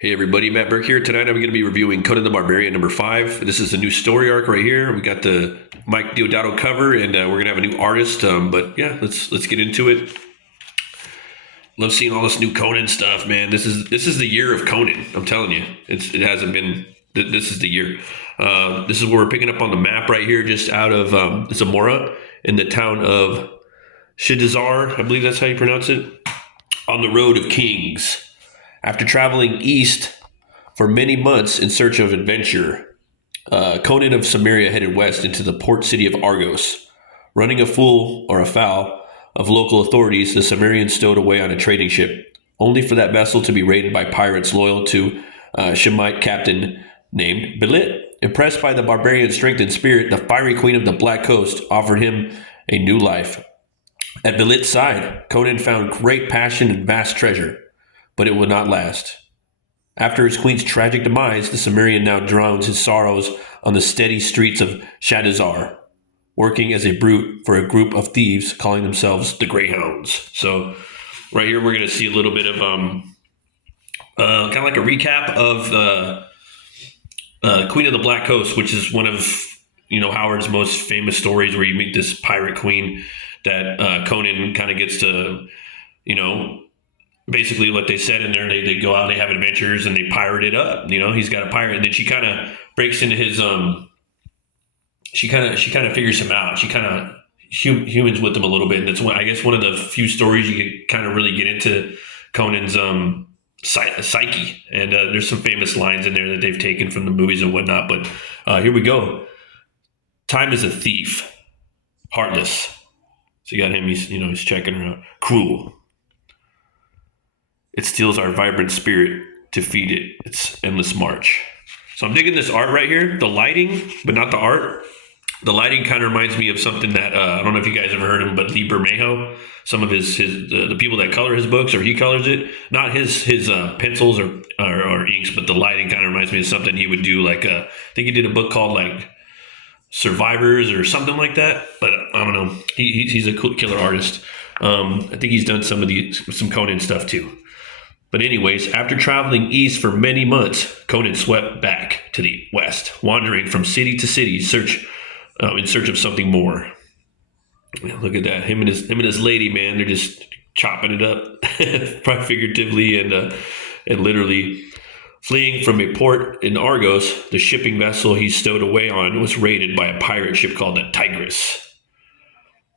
Hey everybody, Matt Burke here. Tonight I'm going to be reviewing Conan the Barbarian number 5. This is a new story arc right here. We got the Mike Deodato cover, and we're going to have a new artist. But yeah, let's get into it. Love seeing all this new Conan stuff, man. This is the year of Conan. I'm telling you, it hasn't been. This is the year. This is where we're picking up on the map right here, just out of Zamora in the town of Shidazar. I believe that's how you pronounce it. On the Road of Kings. After traveling east for many months in search of adventure, Conan of Samaria headed west into the port city of Argos. Running afoul of local authorities, the Cimmerians stowed away on a trading ship, only for that vessel to be raided by pirates loyal to a Shemite captain named Belit. Impressed by the barbarian's strength and spirit, the fiery queen of the Black Coast offered him a new life. At Belit's side, Conan found great passion and vast treasure, but it would not last. After his queen's tragic demise, the Cimmerian now drowns his sorrows on the steady streets of Shadazar, working as a brute for a group of thieves calling themselves the Greyhounds. So, right here we're going to see a little bit of kind of like a recap of Queen of the Black Coast, which is one of Howard's most famous stories, where you meet this pirate queen that Conan kind of gets to basically what they said in there. They go out, they have adventures, and they pirate it up. He's got a pirate, and then she kind of breaks into his she kind of figures him out. She kind of humans with him a little bit, and that's I guess one of the few stories you can kind of really get into Conan's psyche. And there's some famous lines in there that they've taken from the movies and whatnot. But here we go. Time is a thief, heartless. So you got him. He's checking her out. Cruel. It steals our vibrant spirit to feed it its endless march. So I'm digging this art right here. The lighting, but not the art. The lighting kind of reminds me of something that I don't know if you guys ever heard of him, but Lee Bermejo. Some of the people that color his books, or he colors it. Not his pencils or inks, but the lighting kind of reminds me of something he would do. Like I think he did a book called like Survivors or something like that. But I don't know. He's a cool killer artist. I think he's done some Conan stuff too. But anyways, after traveling east for many months, Conan swept back to the west, wandering from city to city in search of something more. Look at that. Him and his lady, man, they're just chopping it up, probably figuratively and literally. Fleeing from a port in Argos, the shipping vessel he stowed away on was raided by a pirate ship called the Tigris.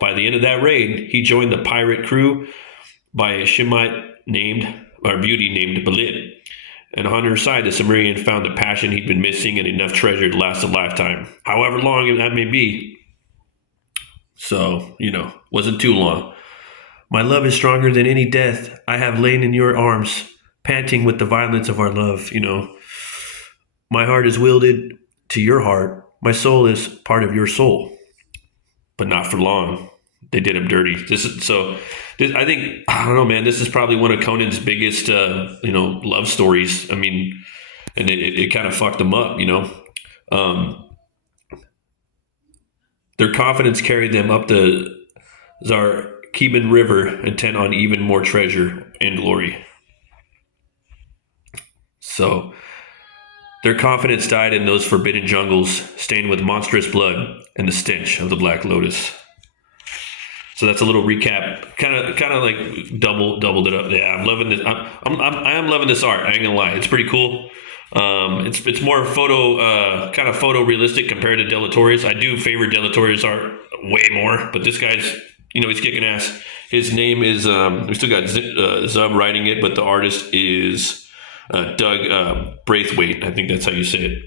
By the end of that raid, he joined the pirate crew by a Shemite beauty named Belit. And on her side, the Cimmerian found the passion he'd been missing and enough treasure to last a lifetime, however long that may be. So, wasn't too long. My love is stronger than any death. I have lain in your arms, panting with the violence of our love. My heart is welded to your heart. My soul is part of your soul, but not for long. They did him dirty. I think, I don't know, man, this is probably one of Conan's biggest, love stories. I mean, and it kind of fucked them up, Their confidence carried them up the Zarkeban River, intent on even more treasure and glory. So their confidence died in those forbidden jungles, stained with monstrous blood and the stench of the Black Lotus. So that's a little recap, kind of like doubled it up. Yeah, I'm loving this. I am loving this art. I ain't gonna lie, it's pretty cool. It's more kind of photorealistic compared to Delatorre's. I do favor Delatorre's art way more, but this guy's, he's kicking ass. His name is we still got Zub writing it, but the artist is Doug Braithwaite. I think that's how you say it.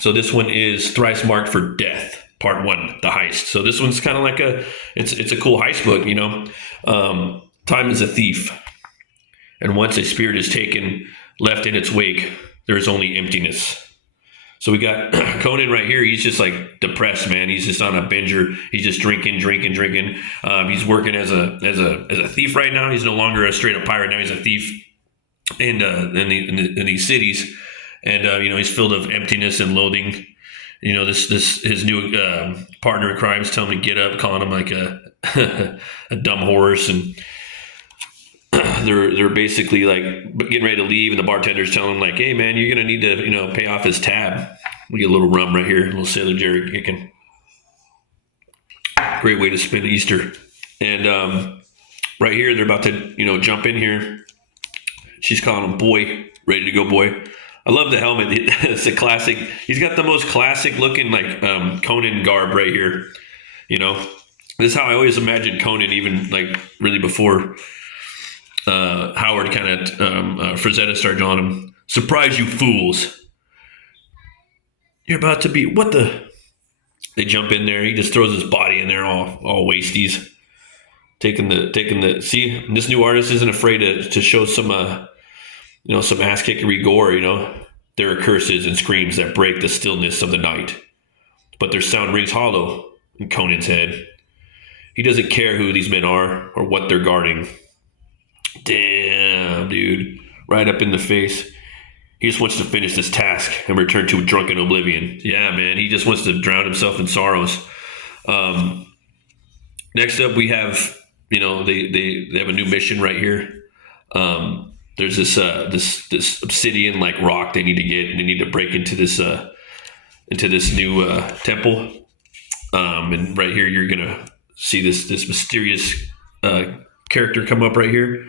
So this one is Thrice Marked for Death. Part 1, the heist. So this one's kind of like it's a cool heist book, Time is a thief, and once a spirit is taken, left in its wake, there is only emptiness. So we got Conan right here. He's just like depressed, man. He's just on a binger. He's just drinking. He's working as a thief right now. He's no longer a straight up pirate. Now he's a thief in these cities, and he's filled of emptiness and loathing. This his new partner in crime is telling him to get up, calling him like a a dumb horse, and they're basically like getting ready to leave, and the bartender's telling them like, "Hey man, you're gonna need to pay off his tab." We get a little rum right here, a little Sailor Jerry kicking. Great way to spend Easter. And right here, they're about to jump in here. She's calling him boy, ready to go boy. I love the helmet. It's a classic. He's got the most classic looking like Conan garb right here. This is how I always imagined Conan, even like really before Howard kind of Frazetta started on him. Surprise, you fools! You're about to be what the? They jump in there. He just throws his body in there, all wasties. Taking the see. This new artist isn't afraid to show some some ass kickery gore. There are curses and screams that break the stillness of the night, but their sound rings hollow in Conan's head. He doesn't care who these men are or what they're guarding. Damn, dude. Right up in the face. He just wants to finish this task and return to drunken oblivion. Yeah, man. He just wants to drown himself in sorrows. Next up, we have, they have a new mission right here. There's this obsidian like rock they need to get, and they need to break into this new temple. And right here, you're gonna see this mysterious character come up right here.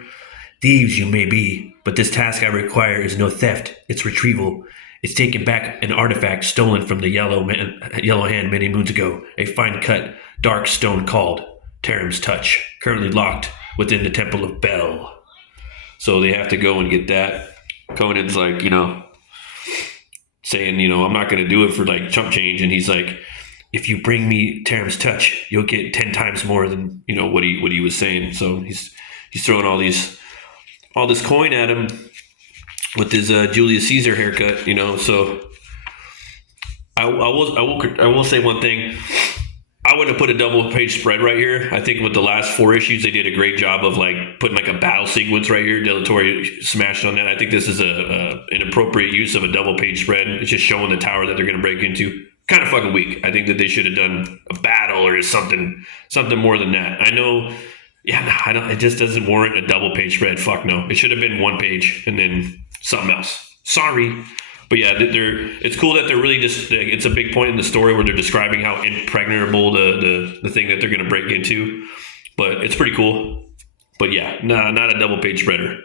Thieves you may be, but this task I require is no theft. It's retrieval. It's taking back an artifact stolen from the Yellow Hand many moons ago. A fine-cut, dark stone called Taram's Touch, currently locked within the Temple of Bel. So they have to go and get that. Conan's like, saying, I'm not going to do it for like chump change. And he's like, if you bring me Taram's Touch, you'll get 10 times more than, what he was saying. So he's throwing all this coin at him with his Julius Caesar haircut, So I will say one thing. I would have put a double page spread right here. I think with the last 4 issues, they did a great job of like putting like a battle sequence right here. Del Toro smashed on that. I think this is an appropriate use of a double page spread. It's just showing the tower that they're going to break into. Kind of fucking weak. I think that they should have done a battle or something more than that. I know. Yeah, no, I don't. It just doesn't warrant a double page spread. Fuck no. It should have been 1 page and then something else. Sorry. But yeah, it's cool that they're really just, it's a big point in the story where they're describing how impregnable the thing that they're going to break into. But it's pretty cool. But yeah, not a double page spreader.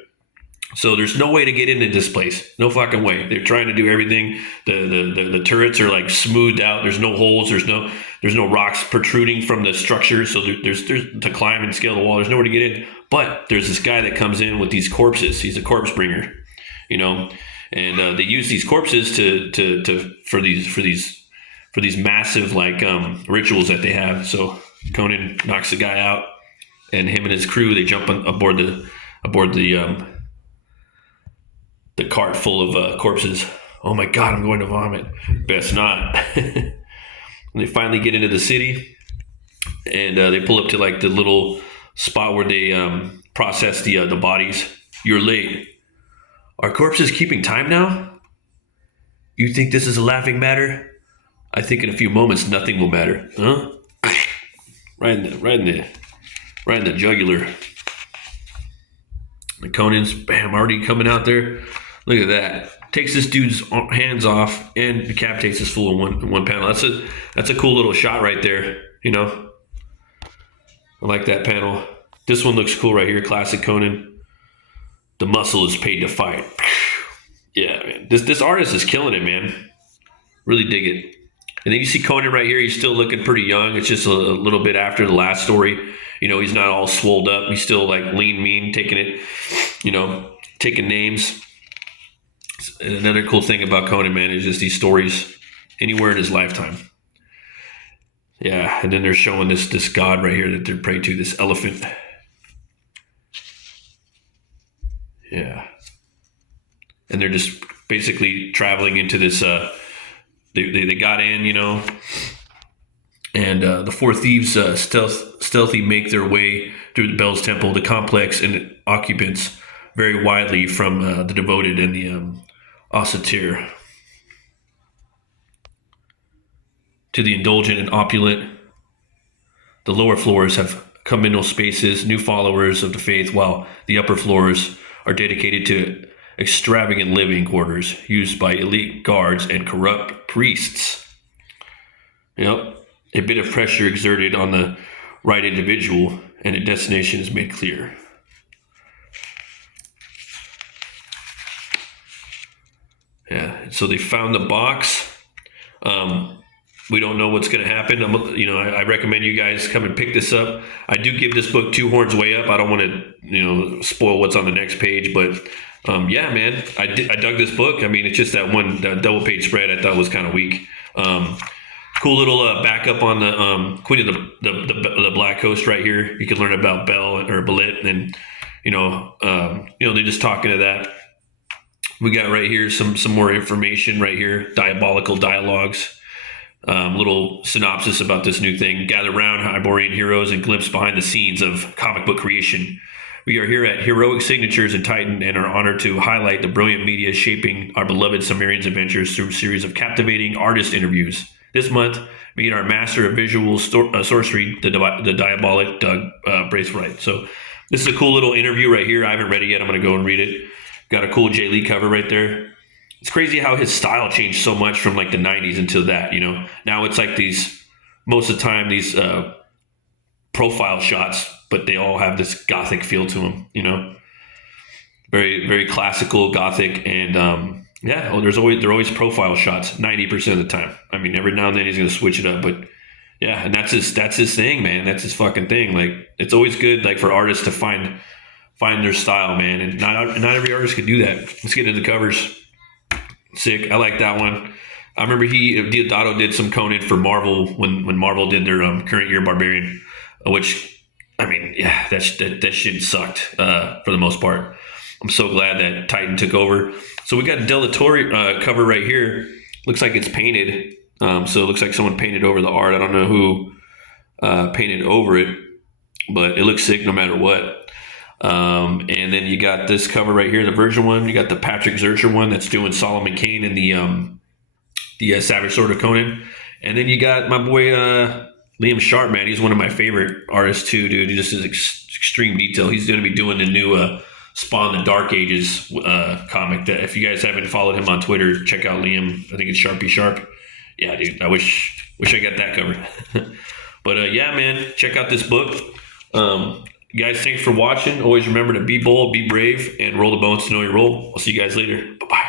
So there's no way to get into this place. No fucking way. They're trying to do everything. The turrets are like smoothed out. There's no holes. There's no rocks protruding from the structure. So there's to climb and scale the wall. There's nowhere to get in. But there's this guy that comes in with these corpses. He's a corpse bringer, And they use these corpses for these massive like rituals that they have. So Conan knocks the guy out, and him and his crew, they jump aboard the cart full of corpses. Oh my God, I'm going to vomit. Best not. And they finally get into the city, and they pull up to like the little spot where they process the bodies. You're late. Are corpses keeping time now? You think this is a laughing matter? I think in a few moments nothing will matter. Huh? Right in the jugular. And Conan's already coming out there. Look at that. Takes this dude's hands off and decapitates his fool in one panel. That's a cool little shot right there. I like that panel. This one looks cool right here. Classic Conan. The muscle is paid to fight. Yeah, man. This artist is killing it, man. Really dig it. And then you see Conan right here. He's still looking pretty young. It's just a little bit after the last story. He's not all swolled up. He's still like lean, mean, taking it, taking names. And another cool thing about Conan, man, is just these stories anywhere in his lifetime. Yeah, and then they're showing this god right here that they're praying to, this elephant. Yeah. And they're just basically traveling into this, they got in, and the 4 thieves stealthy make their way through the Bel's temple. The complex and occupants vary widely from the devoted and the austere to the indulgent and opulent. The lower floors have communal spaces, new followers of the faith, while the upper floors are dedicated to extravagant living quarters used by elite guards and corrupt priests. Yep. A bit of pressure exerted on the right individual, and a destination is made clear. Yeah. So they found the box. We don't know what's going to happen. I recommend you guys come and pick this up. I do give this book 2 horns way up. I don't want to, spoil what's on the next page, but yeah, man, I dug this book. I mean, it's just that double page spread I thought was kind of weak. Cool little backup on the Queen of the Black Coast right here. You can learn about Bell or Belit, and they're just talking to that. We got right here some more information right here. Diabolical dialogues. Little synopsis about this new thing. Gather round, Hyborian heroes, and glimpse behind the scenes of comic book creation. We are here at Heroic Signatures in Titan and are honored to highlight the brilliant media shaping our beloved Sumerians adventures through a series of captivating artist interviews. This month, meet our master of visual sorcery, the Diabolic Doug Braithwaite. So this is a cool little interview right here. I haven't read it yet. I'm going to go and read it. Got a cool Jay Lee cover right there. It's crazy how his style changed so much from like the 90s until that, Now it's like most of the time, these profile shots, but they all have this gothic feel to them, Very, very classical gothic. And they're always profile shots 90% of the time. I mean, every now and then he's going to switch it up, but yeah, and that's his thing, man. That's his fucking thing. Like, it's always good, like, for artists to find their style, man. And not every artist can do that. Let's get into the covers. Sick. I like that one. I remember Diodato did some Conan for Marvel when Marvel did their current year Barbarian, which, I mean, yeah, that shit sucked for the most part. I'm so glad that Titan took over. So we got a Delatorre cover right here. Looks like it's painted. So it looks like someone painted over the art. I don't know who painted over it, but it looks sick no matter what. And then you got this cover right here, the Virgin one. You got the Patrick Zurcher one that's doing Solomon Kane and the Savage Sword of Conan. And then you got my boy Liam Sharp, man. He's one of my favorite artists too, dude. He just is extreme detail. He's going to be doing the new Spawn the Dark Ages comic. That if you guys haven't followed him on Twitter, check out Liam. I think it's Sharpie Sharp. Yeah, dude. I wish I got that covered. But yeah, man, check out this book. Guys, thanks for watching. Always remember to be bold, be brave, and roll the bones to know your role. I'll see you guys later. Bye-bye.